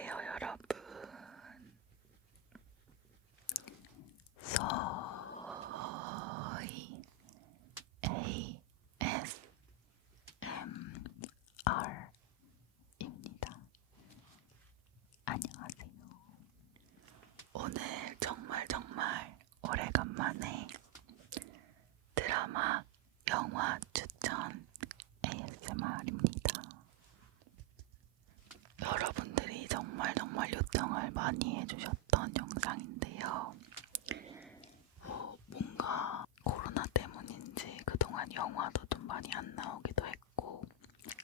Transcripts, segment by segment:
안녕하세요, 여러분. 소희 ASMR입니다. 안녕하세요. 오늘 정말 오래간만에 드라마, 영화 추천 ASMR입니다. 여러분들이 정말 요청을 많이 해주셨던 영상인데요. 뭔가 코로나 때문인지 그동안 영화도 좀 많이 안 나오기도 했고,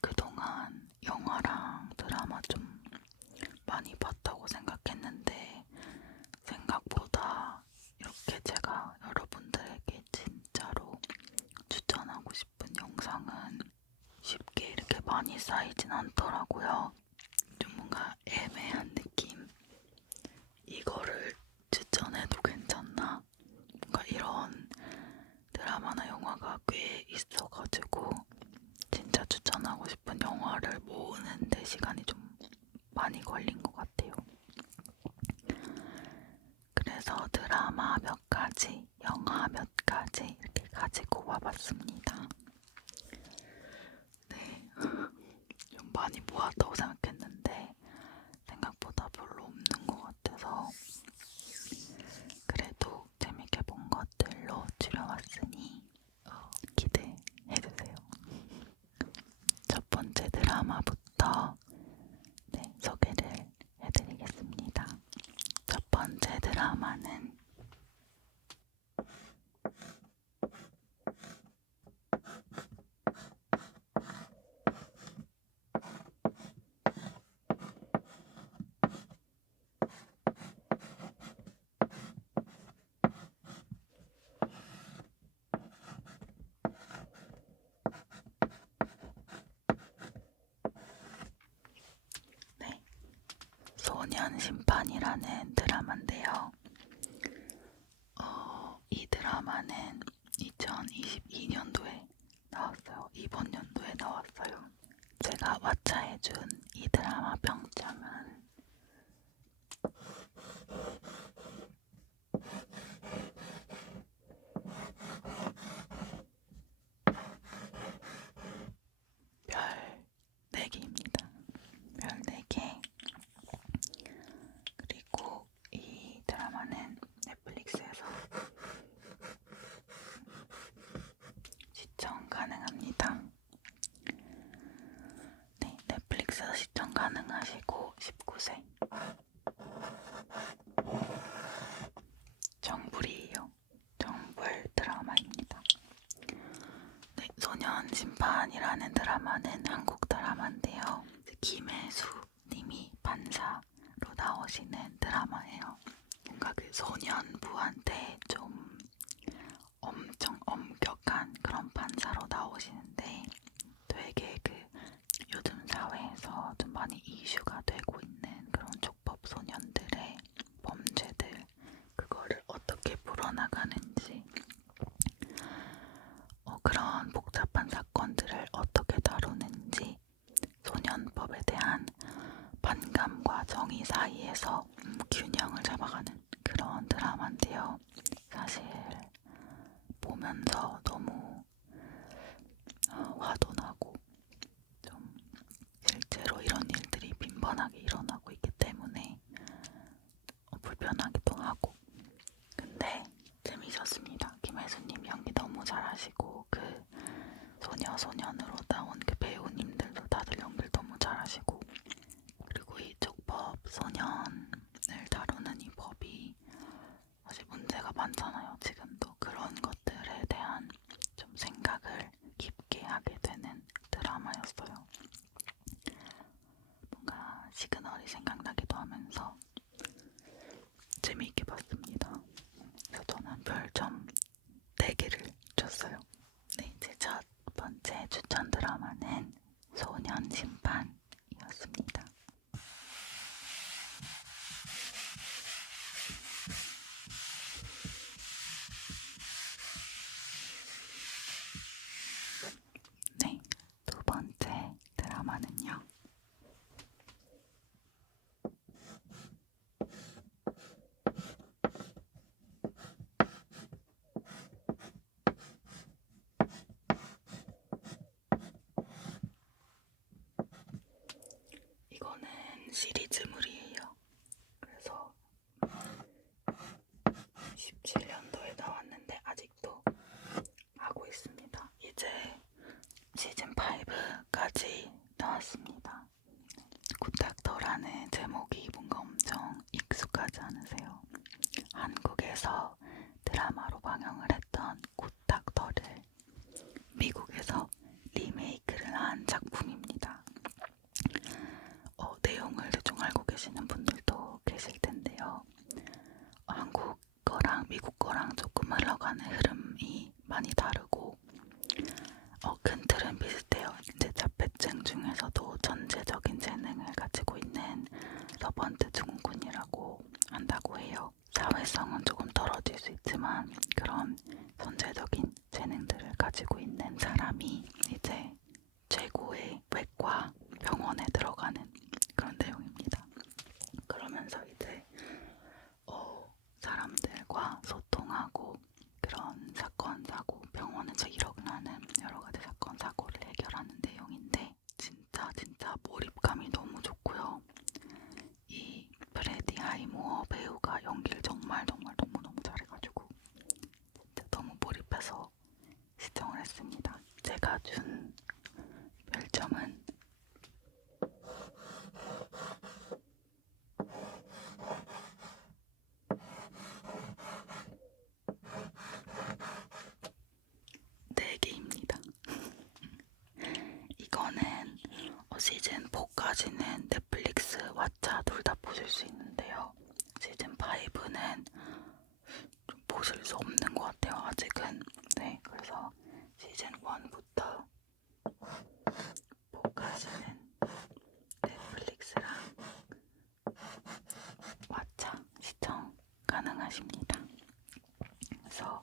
그동안 영화랑 드라마 좀 많이 봤다고 생각했는데, 생각보다 이렇게 제가 여러분들에게 진짜로 추천하고 싶은 영상은 쉽게 이렇게 많이 쌓이진 않더라고요. 좀 뭔가 애매한 느낌? 이거를 추천해도 괜찮나? 뭔가 이런 드라마나 영화가 꽤 있어가지고 진짜 추천하고 싶은 영화를 모으는데 시간이 좀 많이 걸린 것 같아요. 그래서 드라마 몇 가지, 영화 몇 가지 이렇게 가지고 와봤습니다. 네, 좀 많이 모았다고 생각했는데 생각보다 별로 없는 것 같아서 그래도 재밌게 본 것들로 줄여왔으니 기대해주세요. 첫 번째 드라마부터 소개를 해드리겠습니다. 첫 번째 드라마는 소년심판이라는 드라마인데요. 이 드라마는 2022년도에 나왔어요. 이번 연도에 나왔어요. 제가 왓챠해준 이 드라마 평점은 4개입니다. 4개. 그리고 이 드라마는 넷플릭스에서 시청 가능합니다. 네, 넷플릭스에서 시청 가능하시고 19세 정불이에요. 정불 드라마입니다. 네, 소년심판이라는 드라마는 한국 드라마인데요. 김혜수 님이 판사로 나오시는 드라마예요. 뭔가 그 소년부한테 좀 엄청 엄격한 그런 판사로 나오시는데 되게 그 요즘 사회에서 좀 많이 이슈가 되고 있는 그런 족법 소년들의 범죄들, 그거를 어떻게 풀어나가는지, 그런 복잡한 사건들을 어떻게 다루는지, 소년법에 대한 반감과 정의 사이에서 균형을 잡아가는 그런 드라마인데요. 사실 보면서 너무 화도 나고 좀 실제로 이런 일들이 빈번하게 일어나고 있기 때문에 불편하기도 하고, 근데 재미있었습니다. 김혜수님 연기 너무 잘하시고 그 소년으로 나온 그 배우님들도 다들 연기를 너무 잘하시고, 그리고 이쪽 법 소년을 다루는 이 법이 사실 문제가 많잖아요. 지금도 그런 것들에 대한 좀 생각을 깊게 하게 되는 드라마였어요. 뭔가 시그널이 생각나기도 하면서 재미있게 봤습니다. 그래서 저는 별점 4개를 줬어요. 네, 제 첫 번째 추천 드라마는 소년심판이었습니다. 네, 두 번째 드라마는요. 시리즈물이에요. 그래서 17년도에 나왔는데 아직도 하고 있습니다. 이제 시즌 5까지 나왔습니다. 굿닥터라는 제목이 뭔가 엄청 익숙하지 않으세요? 한국에서 드라마로 방영을 했던 굿닥터를 미국에서 리메이크를 한 작품입니다. 내용을 대충 알고 계시는 분들도 계실 텐데요. 한국 거랑 미국 거랑 조금 흘러가는 흐름이 많이 다르고 큰 틀은 비슷해요. 이제 자폐증 중에서도 전체적인 재능을 가지고 있는 서번트 증후군이라고 한다고 해요. 사회성은 조금 떨어질 수 있지만 그런 전체적인 재능들을 가지고 있는 사람이 이제 최고의 외과 병원에 들어가는 그런 내용입니다. 그러면서 이제 사람들과 소통하고 그런 사건, 사고, 병원에서 일어나는 여러 가지 사건, 사고를 해결하는 내용인데 진짜 몰입감이 너무 좋고요. 이 프레디 하이모어 배우가 연기를 정말 너무너무 잘해가지고 진짜 너무 몰입해서 시청을 했습니다. 제가 준 별점은 4개입니다. 이거는 시즌 4까지는 넷플릭스, 왓챠 둘 다 보실 수 있는데요. 시즌 5는 좀 보실 수 없는 것 같아요. 아직은. 네, 그래서 시즌 1부터 4까지는 넷플릭스랑 왓챠 시청 가능하십니다. 그래서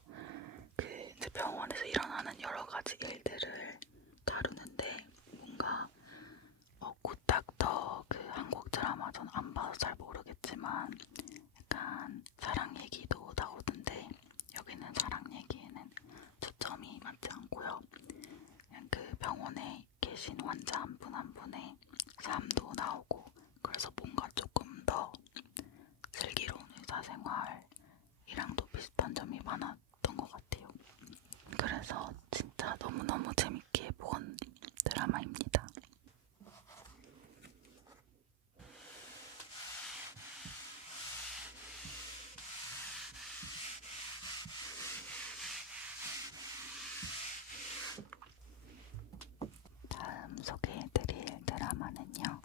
이제 병원에서 일어나는 여러 가지 일들을 다루는데 뭔가 굿닥터 한국 드라마 전 안 봐서 잘 모르겠지만 약간 사랑 얘기도 나오던데 여기는 사랑 얘기에는 초점이 맞지 않고요. 그냥 병원에 계신 환자 한 분 한 분의 삶도 나오고 그래서 뭔가 조금 더 슬기로운 의사생활이랑도 비슷한 점이 많았던 것 같아요. 그래서 진짜 너무너무 재밌게 본 드라마입니다. 다음 소개해드릴 드라마는요.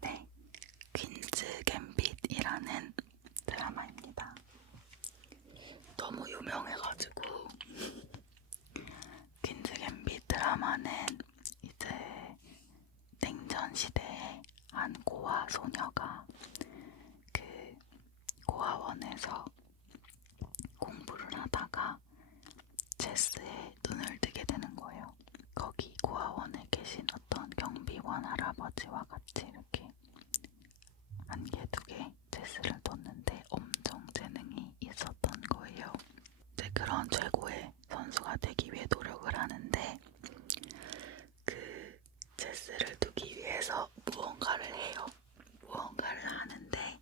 네, 퀸즈 갬빗이라는 드라마입니다. 너무 유명해가지고 퀸즈 갬빗 드라마는 이제 냉전 시대에 한 고아 소녀가 고아원에서 공부를 하다가 체스에 눈을 뜨게 되는 거예요. 거기 고아원에 계신 어떤 경비원 할아버지와 같이 이렇게 한 개, 2개 체스를 뒀는데 엄청 재능이 있었던 거예요. 이제 그런 최고의 선수가 되기 위해 노력을 하는데 체스를 두기 위해서 무언가를 해요. 무언가를 하는데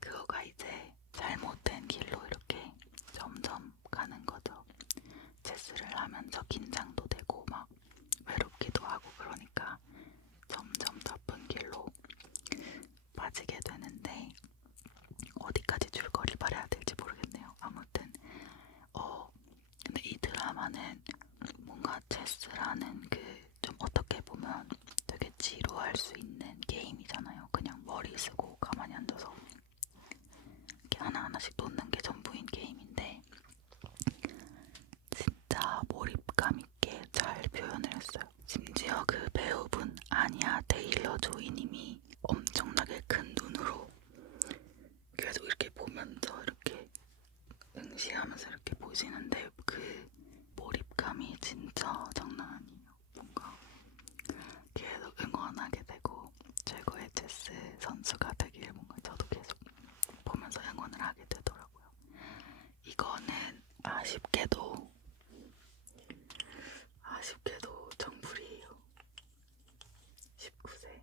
그거가 이제 잘못된 길로 이렇게 점점 가는 거죠. 체스를 하면서 긴장도 되고 막 외롭기도 하고 그러니까 점점 나쁜 길로 빠지게 되는데 어디까지 줄거리 말해야 될지 모르겠네요. 아무튼 근데 이 드라마는 뭔가 체스라는 좀 어떻게 보면 되게 지루할 수 있는 게임이잖아요. 그냥 머리 쓰고 가만히 앉아서 이렇게 하나하나씩 놓는 게 전부인 게임인데 진짜 몰입감 있게 잘 표현을 했어요. 심지어 배우분 아니야 테일러 조이님이 엄청나게 큰 눈으로 계속 이렇게 보면 지지하면서 이렇게 보시는데 그 몰입감이 진짜 장난 아니에요. 뭔가 계속 응원하게 되고 최고의 체스 선수가 되길 뭔가 저도 계속 보면서 응원을 하게 되더라고요. 이거는 아쉽게도 정불이에요. 19세.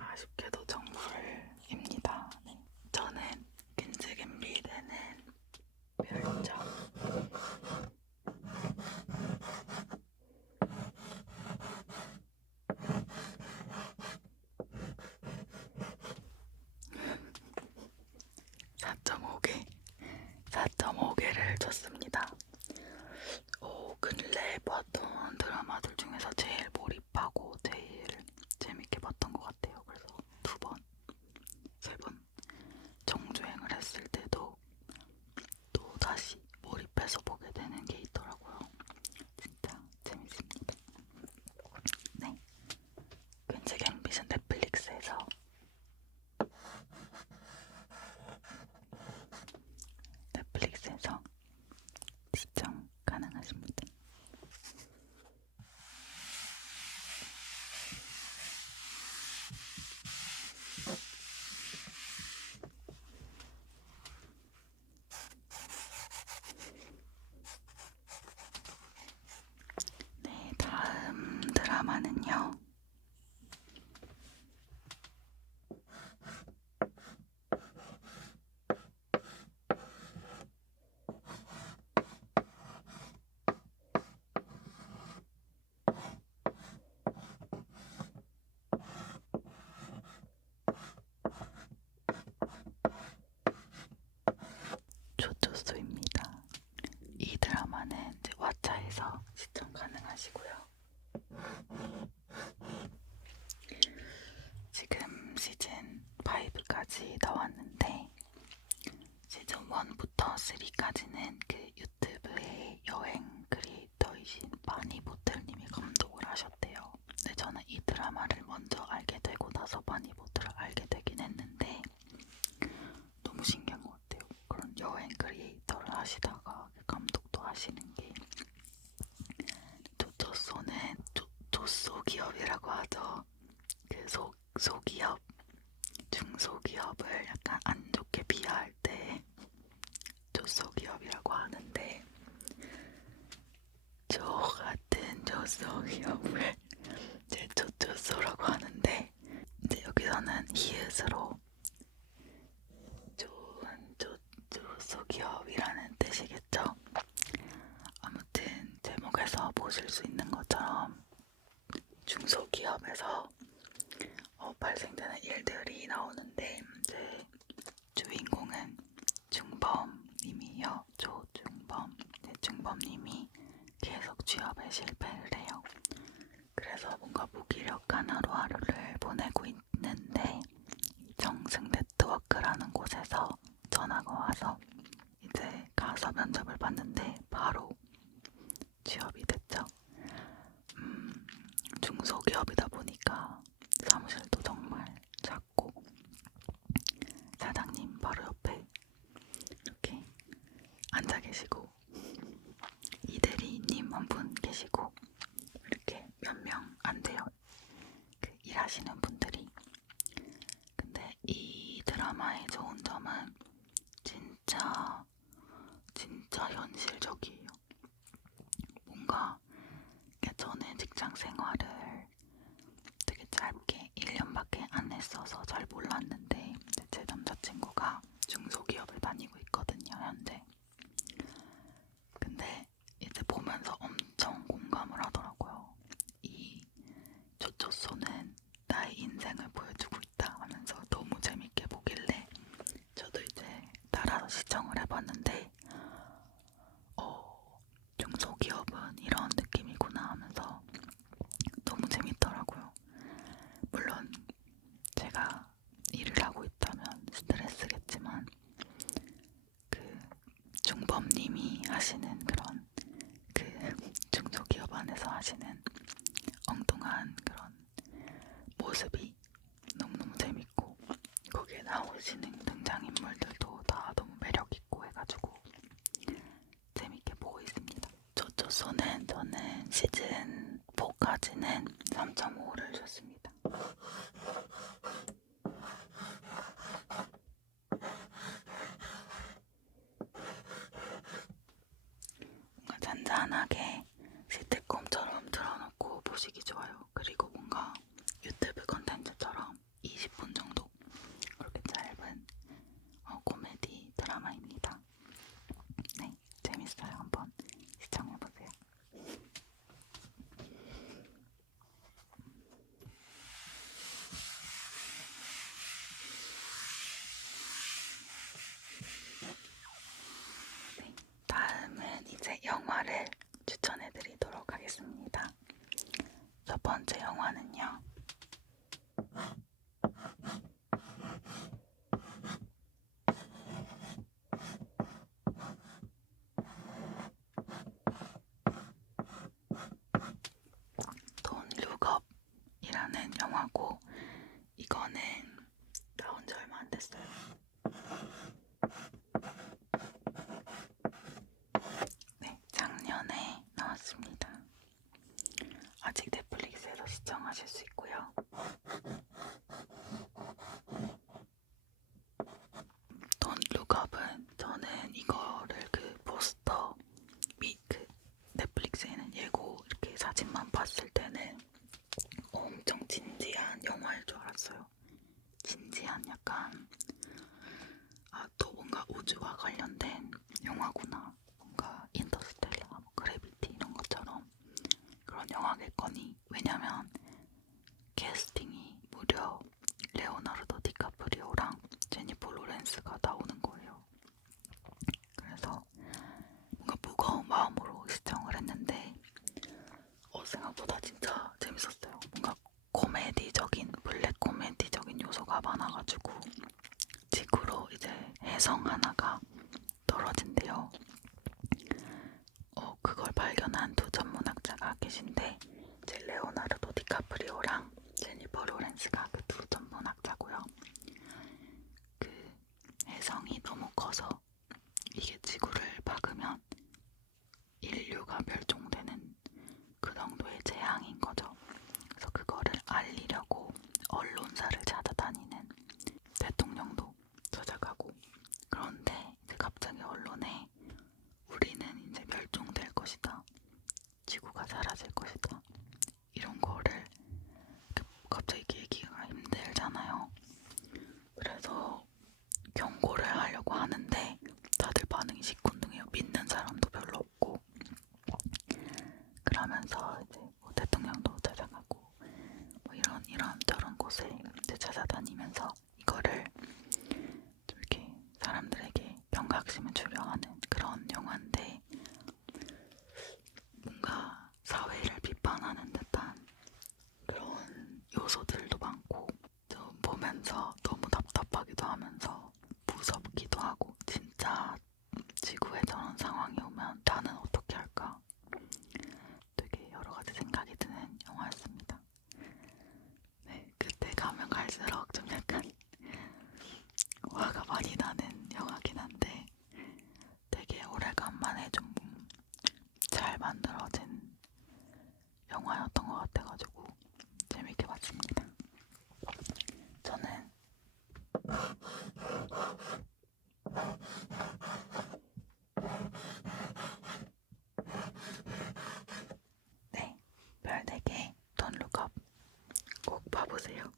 아쉽게도 정불입니다. 네. 저는 끈질김비대는 멸정. (4.5개를) 줬습니다. 근래 봤던 드라마들 중에서 제일 몰입하고 제일 재밌게 봤던 것 같아요. 그래서 2번, 3번 정주행을 했을 때도 또 다시 몰입해서 보게 되는 게 있더라고요. 진짜 재밌습니다. 네, 끈질 갱빗은 넷플릭스에서 시청 가능하십니다. 네, 다음 드라마는요. 조조수입니다. 이 드라마는 이제 왓챠에서 시청 가능하시고요. 지금 시즌 5까지 나왔는데 시즌 1부터 3까지는 그 유튜브의 여행 크리에이터이신 바니보틀님이 감독을 하셨대요. 근데 저는 이 드라마를 먼저 알게 되고 나서 바니보틀을 알게 되긴 했는데 너무 신기한 것 같아요. 그런 여행 크리에이터를 하시다가 감독도 하시는 게 조조소는 조소기업이라고 하죠. 그 소기업, 중소기업을 약간 안 좋게 비하할 때 조소기업이라고 하는데 저 같은 조소기업을 제 조조소라고 하는데 이제 여기서는 히읗으로 좋은 조소기업이라는 뜻이겠죠. 아무튼 제목에서 보실 수 있는 것처럼 중소기업에서 발생되는 일들이 나오는데 이제 주인공은 중범님이요. 조중범. 네, 중범님이 계속 취업에 실패를 해요. 그래서 뭔가 무기력한 하루하루를 보내고 있는데 정승 네트워크라는 곳에서 전화가 와서 이제 가서 면접을 봤는데 바로 취업이 됐죠. 중소기업이다 보니까 사무실도 정말 작고 사장님 바로 옆에 이렇게 앉아 계시고 이대리님 한 분 계시고 이렇게 몇 명 안 돼요. 그 일하시는 분들이. 근데 이 드라마의 좋은 점은 진짜 현실적이에요. 뭔가 저는 직장 생활을 되게 짧게 1년밖에 안 했어서 잘 몰랐는데 제 남자친구가 중소기업을 다니고 있거든요, 현재. 근데 이제 보면서 엄청 공감을 하더라고요. 이 조조소는 나의 인생을 보여주고 있다 하면서 너무 재밌게 보길래 저도 이제 따라서 시청을 해봤는데 중소기업은 이런 느낌이구나 하면서 너무 재밌더라고요. 물론 제가 일을 하고 있다면 스트레스겠지만 그 중범님이 하시는 그런 그 중소기업 안에서 하시는 엉뚱한 그런 모습이 너무너무 재밌고 거기에 나오시는 등장인물들도 다 조소는 저는 시즌 4까지는 3.5를 줬습니다. 뭔가 잔잔하게 시트콤처럼 틀어놓고 보시기 좋아요. 그리고 뭔가 유튜브 컨텐츠처럼 20분 정도 그렇게 짧은 코미디 드라마입니다. 네, 재밌어요. 한번 시청해보세요. 네, 다음은 이제 영화를 추천해드리도록 하겠습니다. 첫 번째 영화는요. 돈 룩업이라는 영화고 이거는 나온 지 얼마 안 됐어요. 네, 작년에 나왔습니다. 아직 넷플릭스에서 시청하실 수 있고요. 돈 룩업은 저는 이거를 그 포스터 및 그 넷플릭스에는 예고 이렇게 사진만 봤을 때는 엄청 진지한 영화일 줄 알았어요. 진지한 약간 또 뭔가 우주와 관련된 영화구나. 뭔가 인터스텔라, 뭐 그래비티 이런 것처럼 그런 영화겠거니. 왜냐면 캐스팅이 무려 레오나르도 디카프리오랑 제니퍼 로렌스가 나오는 거예요. 그래서 뭔가 무거운 마음으로 시청을 했는데 생각보다 진짜 재밌었어요. 뭔가 코미디적인, 블랙 코미디적인 요소가 많아가지고 지구로 이제 해성 하나가 떨어진대요. 그걸 발견한 두 전문학자가 계신데 이제 레오나르도 디카프리오랑 제니퍼 로렌스가 그 두 전문학자고요. 그 해성이 너무 커서 이게 지구를 박으면 인류가 멸종되는 그 정도의 재앙인 거죠. 그래서 그거를 알리려고 언론사를 찾아다니는 대통령도 찾아가고, 그런데 이제 갑자기 언론에 우리는 이제 멸종될 것이다, 지구가 사라질 것이다, 이런 거를 갑자기 얘기가 힘들잖아요. 그래서 경고를 하려고 하는데 다들 반응이 시큰둥해요. 믿는 사람도 별로 없고. 그러면서 이제 뭐 대통령도 찾아가고 뭐 이런 저런 곳에 이제 찾아다니면서 이거를 좀 이렇게 사람들에게 경각심을 주려 하는 그런 영화인데, 뭔가 사회를 비판하는 듯한 그런 요소들도 많고 좀 보면서 너무 답답하기도 하면서 무섭기도 하고, 진짜 지구에 저런 상황이 오면 나는 어떻게 할까, 되게 여러 가지 생각이 드는 영화였습니다. 네, 그때 가면 갈수록 좀 약간 화가 많이 나는 영화긴 한데 되게 오래간만에 좀 잘 만들어진 영화였던 것 같아가지고 재밌게 봤습니다. 저는 네, 별 4개 돈 룩업 꼭 봐보세요.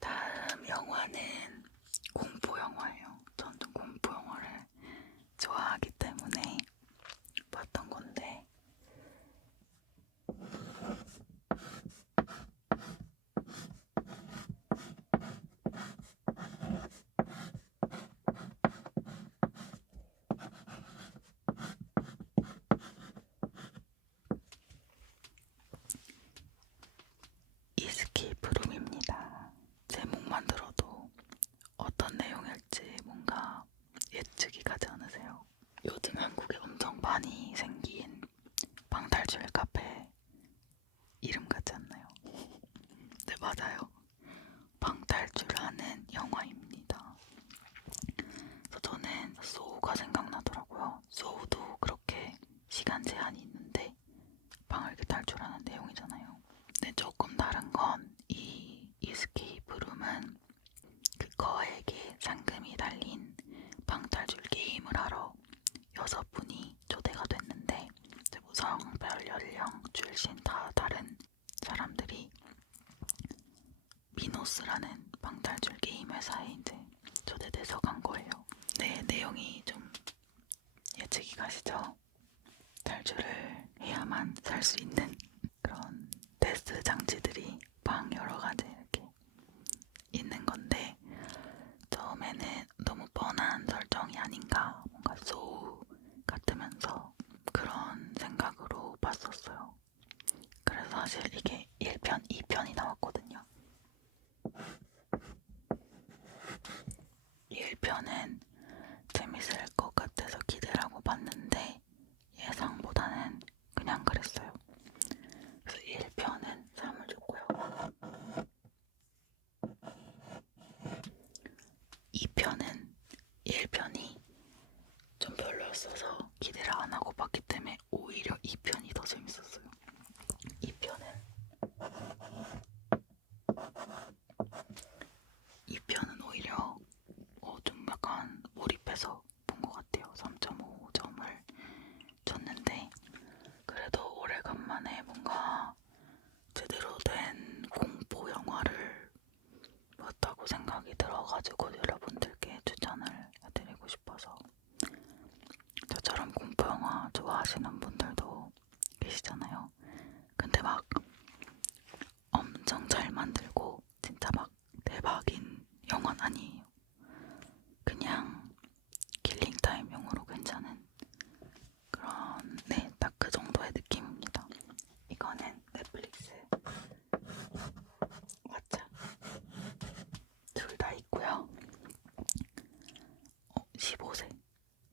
다음 영화는 공포 영화예요. 전 좀 공포 영화를 좋아하기 때문에 봤던 건데, 이스케이프 룸입니다. 제목만 들어도 어떤 내용일지 뭔가 예측이 가지 않으세요? 요즘 한국에 엄청 많이 생긴 방탈출 카페 이름 같지 않나요? 네, 맞아요. 방탈출 영화입니다. 그래서 저는 소우가 생각나더라고요. 소우도 그렇게 시간 제한이 있는데 방을 이렇게 탈출하는 내용이잖아요. 근데 조금 다른 건 이 이스케이프 룸은 그 거액의 상금이 달린 방탈출 게임을 하러 6분이 초대가 됐는데 성별, 연령, 출신 다 다른 사람들이 미노스라는 방탈출 게임 회사에 이제 초대돼서 간 거예요. 네, 내용이 좀 예측이 가시죠? 탈출을 해야만 살 수 있는 그런 테스트 장치들이 방 여러 가지 이렇게 있는 건데 처음에는 너무 뻔한 설정이 아닌가 뭔가 소우 같으면서 그런 생각으로 봤었어요. 그래서 사실 이게 1편, 2편이 나왔거든요. 1편은 재밌을 것 같아서 기대를 하고 봤는데 예상보다는 그냥 그랬어요. 그래서 1편은 3을 줬고요. 2편은 1편이 좀 별로였어서 기대를 안 하고 봤기 때문에 오히려 2편이 더 재밌었어요. 2편은 오히려 좀 약간 몰입해서 본 것 같아요. 3.5점을 줬는데 그래도 오래간만에 뭔가 제대로 된 공포 영화를 봤다고 생각이 들어가지고 여러분들께 추천을 해드리고 싶어서 저처럼 공포 영화 좋아하시는 분들도 계시잖아요. 근데 막 엄청 잘 만들고 진짜 막 대박인 영화는 아니에요. 그냥 킬링타임용으로 괜찮은 그런 네, 딱 그 정도의 느낌입니다. 이거는 넷플릭스, 왓챠 둘 다 있고요. 15세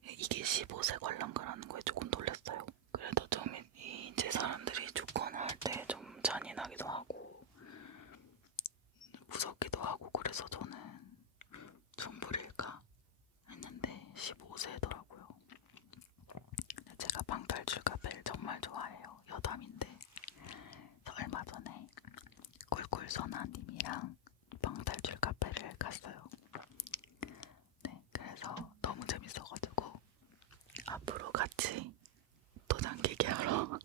이게 15세 관람 가라는 거에 조금 놀랐어요. 그래도 좀 이제 사람들이 주권을 할 때 좀 잔인하기도 하고 무섭기도 하고 그래서 저는 선불일까 했는데 15세더라고요. 제가 방탈출 카페를 정말 좋아해요. 여담인데 얼마 전에 꿀꿀선아님이랑 방탈출 카페를 갔어요. 네, 그래서 너무 재밌어가지고 앞으로 같이 도장깨기 하러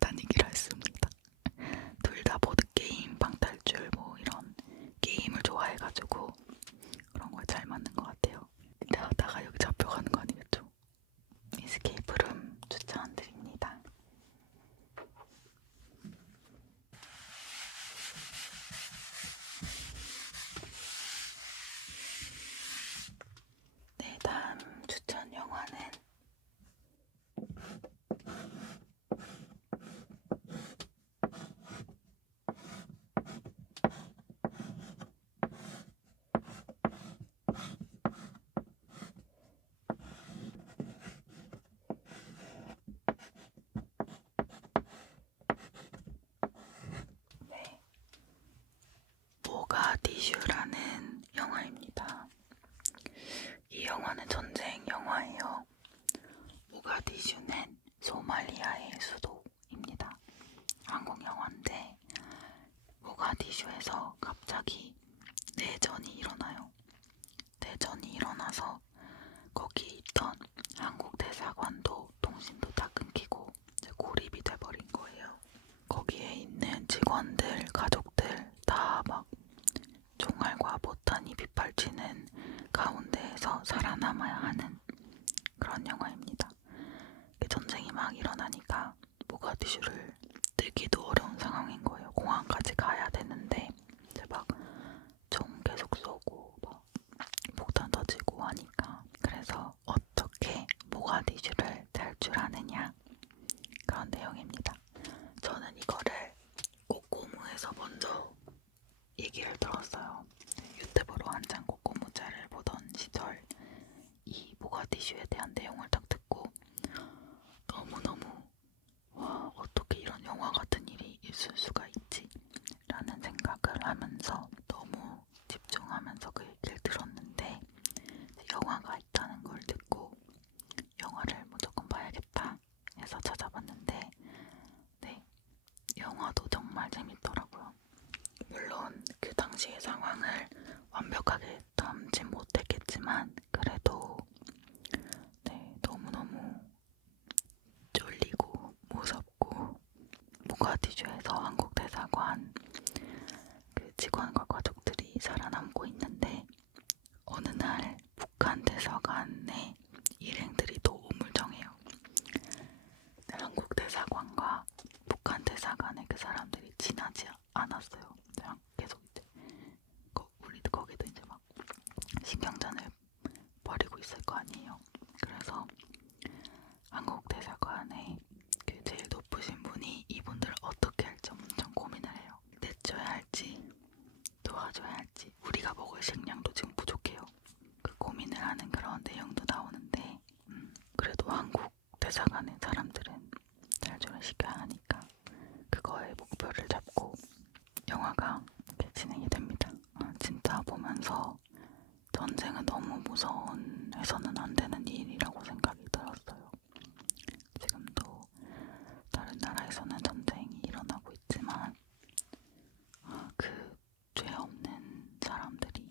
다니기로 했습니다. 둘 다 보드게임, 방탈출 뭐 이런 게임을 좋아해가지고 그런 거에 잘 맞는 것 같아요. 근데 하다가 여기 잡혀가는 거 아니겠죠? 이스케이프룸 추천드립니다. 네, 다음 추천 영화는 네, 모가디슈라는 영화입니다. 이 영화는 전쟁 영화예요. 모가디슈는 소말리아의 수도입니다. 한국 영화인데 모가디슈에서 갑자기 내전이 일어나요. 내전이 일어나서 거기 있던 한국 대사관도 통신도 다 끊기고 이제 고립이 돼버린 거예요. 거기에 있는 직원들, 가족들 다 막 총알과 포탄이 빗발치는 가운데에서 살아남아야 하는 그런 영화입니다. 전쟁이 막 일어나니까 모가디슈를 뜨기도 어려운 상황인 거예요. 공항까지 가야 되는데 이제 막 총 계속 쏘고 막 폭탄 터지고 하니까 그래서 어떻게 모가디슈를 탈출하느냐 그런 내용입니다. 저는 이거를 꼬꼬무에서 먼저 얘기를 들었어요. 유튜브로 한창 꼬꼬무자를 보던 시절 이 모가디슈에 대한 내용을 딱 듣고 너무너무 와 어떻게 이런 영화 같은 일이 있을 수가 있지? 라는 생각을 하면서 너무 집중하면서 그 얘기를 우크라이나에서 한국 대사관 그 직원과 가족들이 살아남고 있는데 어느 날 북한 대사관의 일행들이 또 우물정해요. 한국 대사관과 북한 대사관의 그 사람들이 친하지 않았어요. 그냥 계속 이제 우리 거기도 이제 막 신경전을 벌이고 있을 거 아니에요. 그래서 한국 대사관의 그 제일 높으신 분이 이분들을 어떻게 할지 엄청 고민을 해요. 내줘야 할지 도와줘야 할지. 우리가 먹을 식량도 지금 부족해요. 그 고민을 하는 그런 내용도 나오는데 그래도 한국 대사관의 사람들은 탈출을 시켜야 하니까 그거에 목표를 잡고 영화가 진행이 됩니다. 진짜 보면서 전쟁은 너무 무서운 해서는 안 되는 일이라고 생각이 들었어요. 지금도 다른 나라에서는 전쟁이 일어나고 있지만 그 죄 없는 사람들이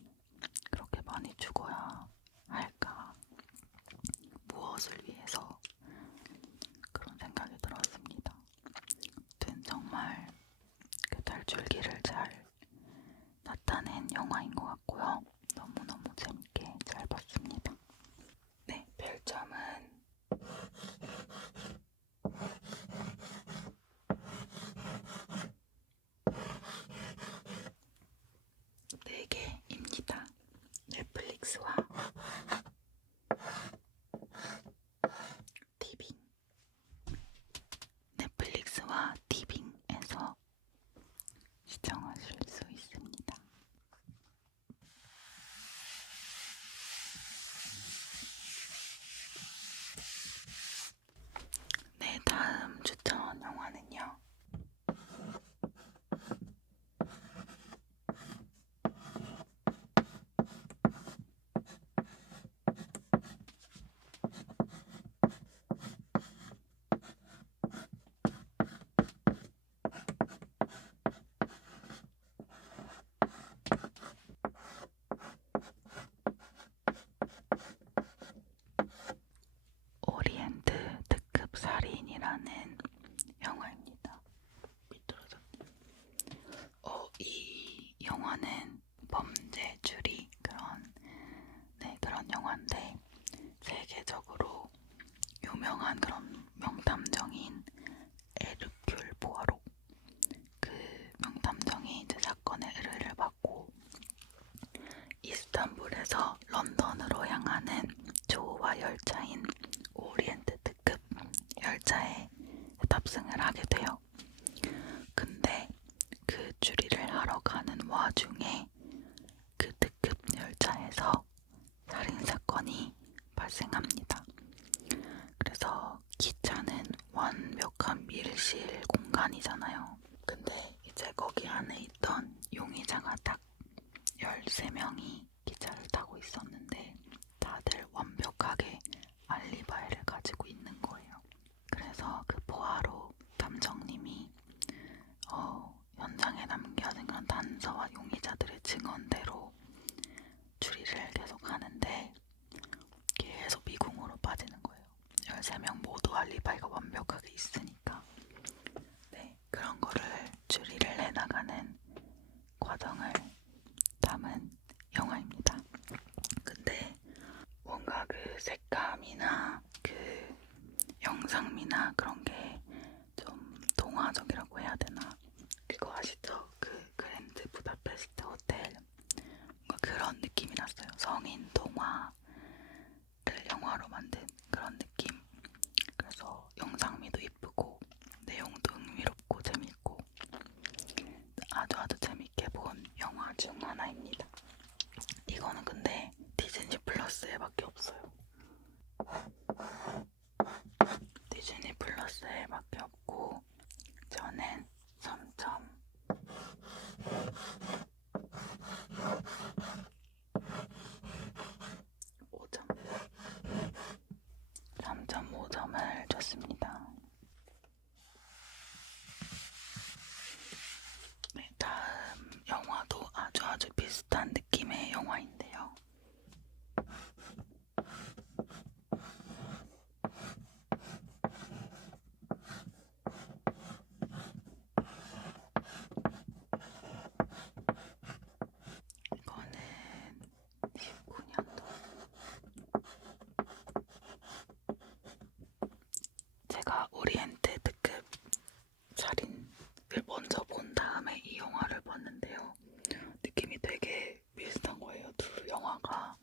그렇게 많이 죽어야 할까? 무엇을 위해서? 그런 생각이 들었습니다. 아무튼 정말 그 탈출기를 잘 나타낸 영화인 것 같고요. 너무너무 재밌게 잘 봤습니다. 네, 별점은 4개입니다. 넷플릭스와 티빙, 넷플릭스와 티빙에서 시청하실 수 있습니다. 네, 다음 추천 영화는요. 오리엔트 특급 살인이라는 영화입니다. 삐뚤어졌네. 이 영화는 범죄 추리 그런 영화인데 세계적으로 유명한 그런 명탐정인 에르큘 포아로 그 명탐정이 이제 사건의 의뢰를 받고 이스탄불에서 런던으로 향하는 조화 열차인 오리엔트 특급 열차에 탑승을 하게 돼요. 근데 그 추리를 하러 가는 와중에 그 특급 열차에서 살인사건이 발생합니다. 그래서 기차는 완벽한 밀실 공간이잖아요. 근데 이제 거기 안에 있던 용의자가 딱 13명이 기차를 타고 있었는데 다들 완벽하게 알리바이를 가지고 있는 거예요. 그래서 그 포아로 탐정님이 현장에 남겨진 그런 단서와 용의자들의 증언대로 추리를 계속 하는데 계속 미궁으로 빠지는 거예요. 13명 모두 알리바이가 완벽하게 있으니까. 네, 그런 거를 추리를 해나가는 과정을 담은 영화입니다. 근데 뭔가 그 색감이나 그 영상미나 그런 게 좀 동화적이라고 해야 되나? 그거 아시죠? 그 그랜드 부다페스트 호텔 뭔가 그런 느낌이 났어요. 성인 동화를 영화로 만든 그런 느낌. 그래서 영상미도 이쁘고 내용도 흥미롭고 재밌고 아주 재밌게 본 영화 중 하나입니다. 이거는 근데 디즈니 플러스에밖에 없어요. 디즈니 플러스에밖에 없고 저는 3.5점 3.5점을 줬습니다. 네, 다음 영화도 아주 비슷한 느낌의 영화인데요. 제가 오리엔트 특급 살인을 먼저 본 다음에 이 영화를 봤는데요. 느낌이 되게 비슷한 거예요. 두 영화가.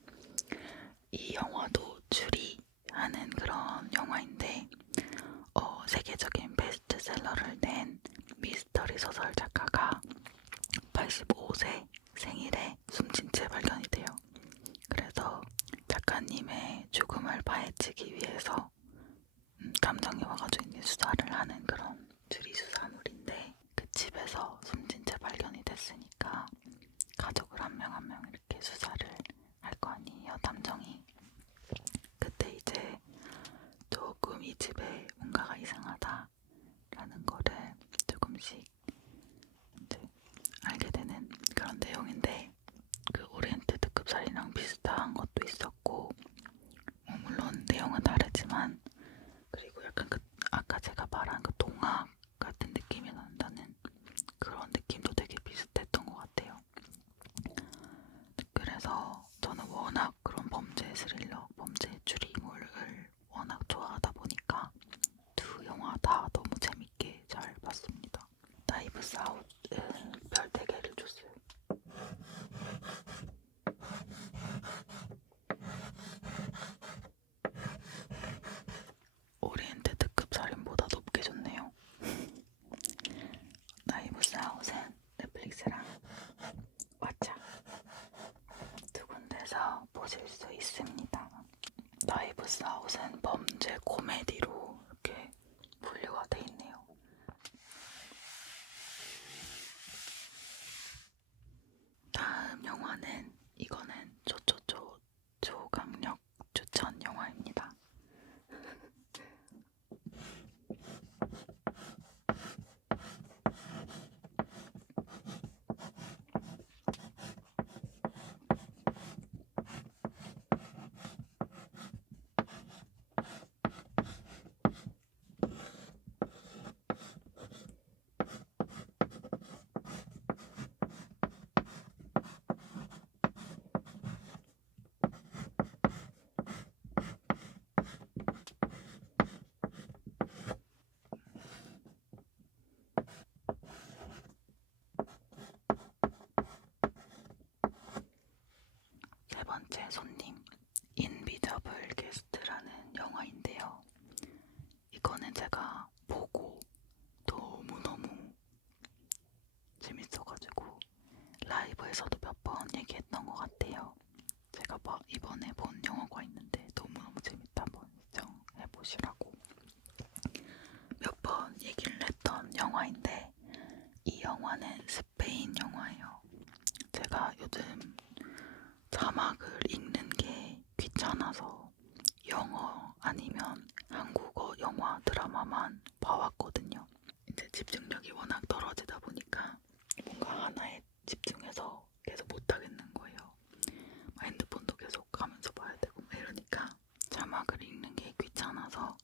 이 영화도 추리하는 그런 영화인데 세계적인 베스트셀러를 낸 미스터리 소설 작가가 85세 생일에 숨진 채 발견이 돼요. 그래서 작가님의 죽음을 파헤치기 위해서 감정이 와가지고 이제 수사를 하는 그런 추리수사물인데 그 집에서 숨진 채 발견이 됐으니까 가족을 한 명 한 명 이렇게 수사를 할 거 아니에요, 탐정이. 그때 이제 조금 이 집에 뭔가가 이상하다라는 거를 조금씩 이제 알게 되는 그런 내용인데 그 오리엔트 특급 살인이랑 비슷한 것도 있었고 물론 내용은 다르지만 그리고 약간 그 아까 제가 말한 그 동화 같은 느낌이 난다는 그런 느낌도 되게 비슷했던 것 같아요. 그래서 저는 워낙 그런 범죄 스릴러, 범죄 추리물을 워낙 좋아하다 보니까 두 영화 다 너무 재밌게 잘 봤습니다. 나이브스 아웃은 별 4개를 줬어요. 오리엔트 특급 살인보다 높게 줬네요. 나이브스 아웃은 넷플릭스랑 왓챠 두 군데서 보실 수 있습니다. 나이브스 아웃은 범죄 코미디로 이렇게 분류가 돼 있네요. 다음 영화는 이거는 조조조 조강력 추천 영화입니다. 세 번째 손님, 인비저블 게스트라는 영화인데요. 이거는 제가 보고 너무너무 재밌어가지고 라이브에서도 몇 번 얘기했던 것 같아요. 제가 이번에 본 영화가 있는데 너무너무 재밌다, 한번 시청해보시라고 몇 번 얘기를 했던 영화인데 이 영화는 스페인 영화예요. 제가 요즘 자막을 읽는 게 귀찮아서 영어 아니면 한국어 영화 드라마만 봐왔거든요. 이제 집중력이 워낙 떨어지다 보니까 뭔가 하나에 집중해서 계속 못하겠는 거예요. 핸드폰도 계속 가면서 봐야 되고 이러니까 자막을 읽는 게 귀찮아서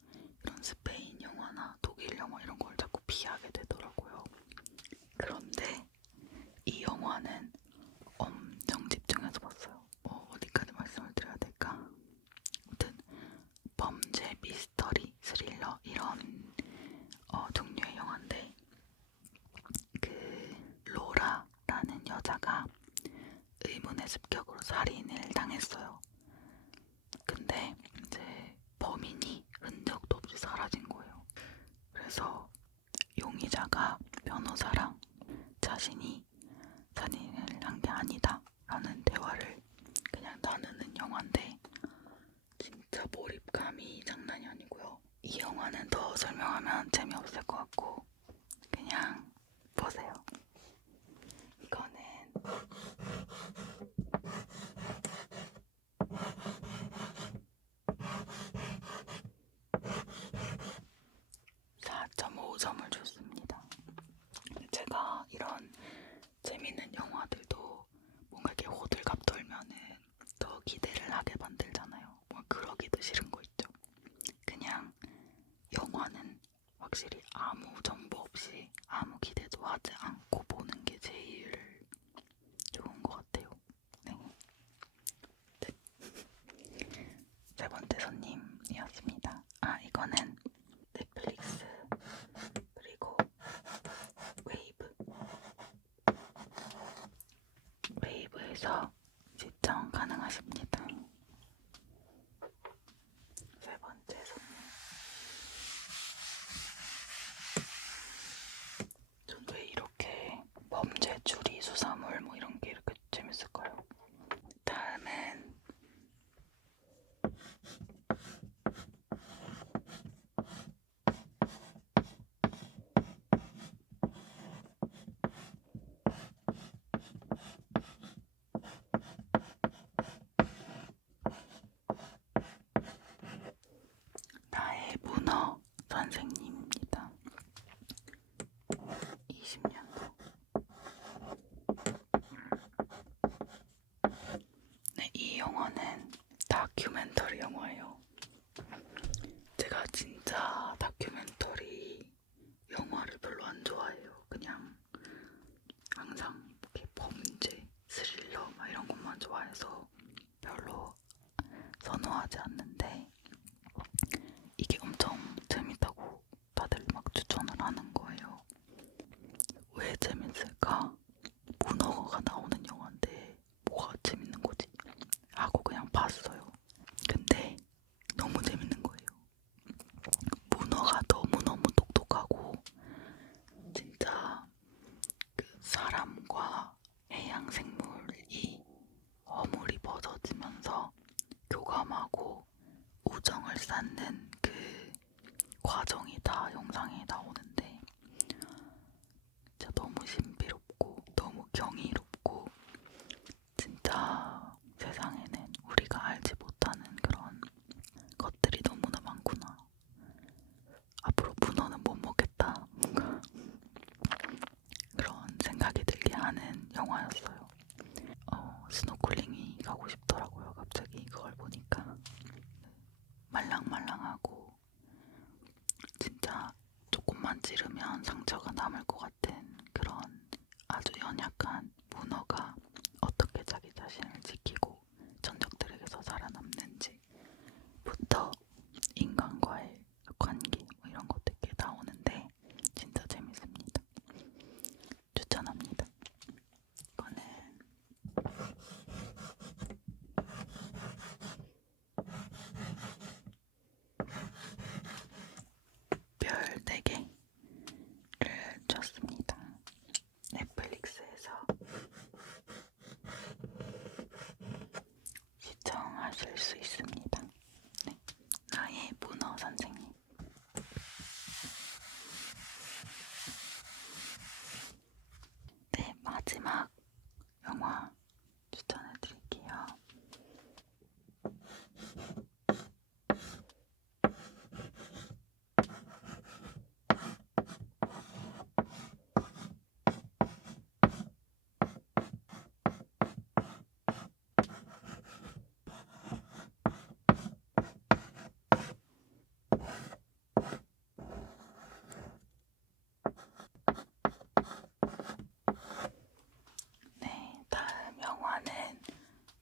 이런 스페인 영화나 독일 영화 이런 걸 자꾸 피하게 되더라고요. 그런데 이 영화는 엄청 집중해서 봤어요. 어디까지 말씀을 드려야 될까? 아무튼 범죄, 미스터리, 스릴러 이런 종류의 영화인데 그 로라라는 여자가 의문의 습격으로 살인을 당했어요. 근데 이제 범인이 흔적도 없이 사라진 거예요. 그래서 용의자가 변호사랑 자신이 살인을 한 게 아니다 라는 대화를 그냥 나누는 영화인데 진짜 몰입감이 장난이 아니고요. 이 영화는 더 설명하면 재미없을 것 같고 그냥 보세요. 이거는 4.5점을 줬습니다. 제가 이런 재밌는 영화들도 뭔가 이렇게 호들갑 떨면은 더 기대를 하게 만들잖아요. 뭐 그러기도 싫은 거 있죠. 그냥 영화는 확실히 아무 정보 없이 아무 기대도 하지 않고 보는 게 제일 좋은 것 같아요. 네. 세 번째 손님이었습니다. 이거는 넷플릭스 여기서 시청 가능하십니다. 세 번째 손님. 전 왜 이렇게 범죄 추리 수사물 뭐 이런 게 이렇게 재밌을까요? 다음엔 나의 문어 선생님입니다. 20년도. 네, 이 영화는 다큐멘터리 영화예요. 제가 진짜 다큐멘터리 영화를 별로 안 좋아해요. 그냥 항상 이렇게 범죄, 스릴러 막 이런 것만 좋아해서 별로 선호하지 않는데 이게 엄청 재밌다고 다들 막 추천을 하는 거예요. 왜 재밌을까? 문어가 나오는 영화인데 뭐가 재밌는 거지? 하고 그냥 봤어요. 근데 너무 재밌는 거예요. 문어가 너무너무 똑똑하고 진짜 그 사람과 해양 생물이 어물이 벌어지면서 교감하고 우정을 쌓는 그 과정이 다 영상에 나오는데 진짜 너무 신비롭고 너무 경이롭고 진짜 세상에는 우리가 알지 못하는 그런 것들이 너무나 많구나. 앞으로 문어는 못 먹겠다. 뭔가 그런 생각이 들게 하는 영화였어요. 스노클링이 가고 싶더라고요. 갑자기 그걸 보니까 말랑말랑하고 진짜 조금만 찌르면 상처가 남을 것 같은 그런 아주 연약한 문어가 어떻게 자기 자신을 지키고 천적들에게서 살아남는지부터 인간과의 관계 뭐 이런 것들 꽤 나오는데 진짜 재밌습니다. 추천합니다. 이거는 별 4개를 줬습니다. 넷플릭스에서 시청하실 수 있습니다. 네. 나의 문어 선생님. 네, 마지막 영화 추천해드릴게요. 네, 다음 영화는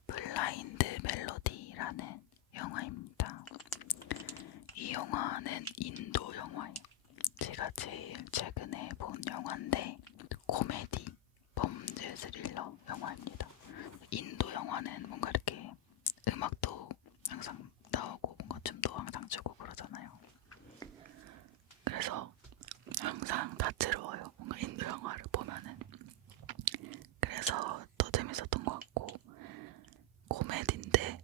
블라인드 멜로디라는 영화입니다. 이 영화는 인도 영화예요. 제가 제일 최근에 본 영화인데 코미디, 범죄 스릴러 영화입니다. 인도 영화는 뭔가 이렇게 음악도 항상 나오고 뭔가 춤도 항상 추고 그러잖아요. 그래서 항상 다채로워요. 뭔가 인도 영화를 보면은. 그래서 더 재밌었던 것 같고 코미디인데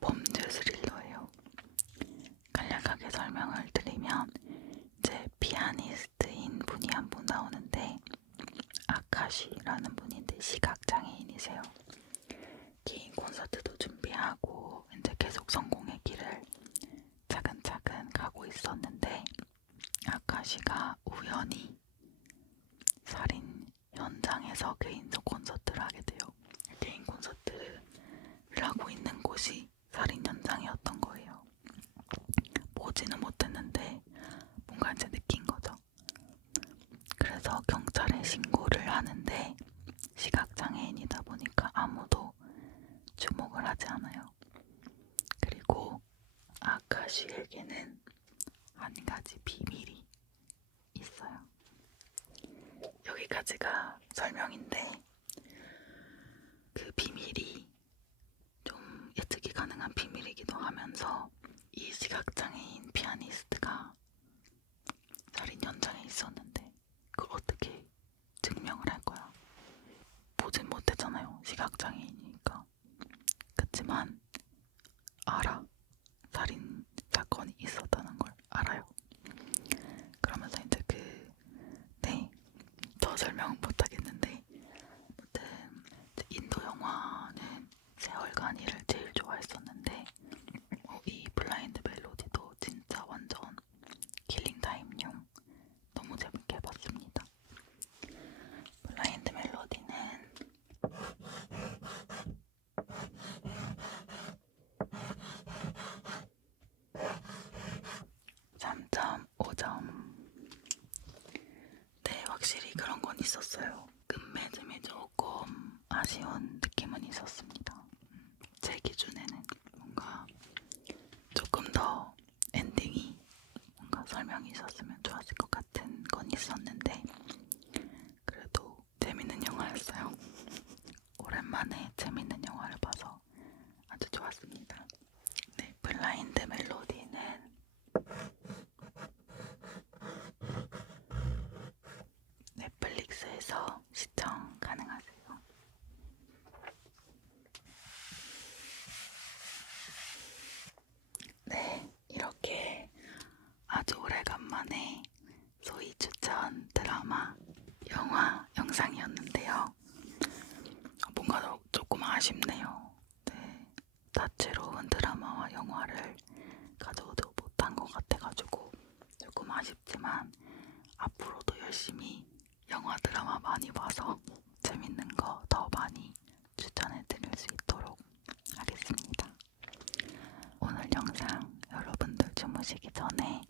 범죄 스릴러예요. 간략하게 설명을 드리면 이제 피아니스트인 분이 한 분 나오는데 아카시라는 분인데 시각장애인이세요. 개인 콘서트도 준비하고 이제 계속 성공의 길을 차근차근 가고 있었는데 아카시가 우연히 살인 현장에서 개인적 콘서트를 하게 돼요. 개인 콘서트를 하고 있는 곳이 살인 현장이었던 거예요. 보지는 못했는데 뭔가 이제 느낀 거죠. 그래서 경찰에 신고를 하는데 시각장애인이다 보니까 아무도 주목을 하지 않아요. 그리고 아카시에게는 한 가지 비밀이 있어요. 여기까지가 설명인데 그 비밀이 연기도 하면서 이 시각장애인 피아니스트가 살인 현장에 있었는데 그걸 어떻게 증명을 할 거야? 보진 못했잖아요. 시각장애인이니까. 그치만 알아. 살인 사건이 있었다는 걸 알아요. 그러면서 이제 네, 더 설명은 못하겠는데 아무튼 인도 영화는 세월간이를 제일 좋아했었는데 이 블라인드 멜로디도 진짜 완전 킬링타임용 너무 재밌게 봤습니다. 블라인드 멜로디는 3.5점. 네, 확실히 그런 건 있었어요. 끝맺음이 조금 아쉬운 느낌은 있었습니다. 제 기준에는 뭔가 조금 더 엔딩이 뭔가 설명이 있었으면 좋았을 것 같은 건 있었는데 그래도 재밌는 영화였어요. 오랜만에 재밌는 영화를 봐서 아주 좋았습니다. 네, 블라인드 멜로디는 넷플릭스에서 시청 가능하세요. 네, 이렇게 아주 오래간만에 소희 추천 드라마, 영화 영상이었는데요. 뭔가 조금 아쉽네요. 네, 다채로운 드라마와 영화를 가져오지 못한 것 같아가지고 조금 아쉽지만 앞으로도 열심히 영화 드라마 많이 봐서 재밌는 거 더 많이 추천해드릴 수 있도록 하겠습니다. 오늘 영상 여러분들 주무시기 전에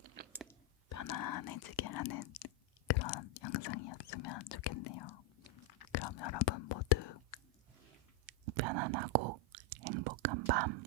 편안해지게 하는 그런 영상이었으면 좋겠네요. 그럼 여러분 모두 편안하고 행복한 밤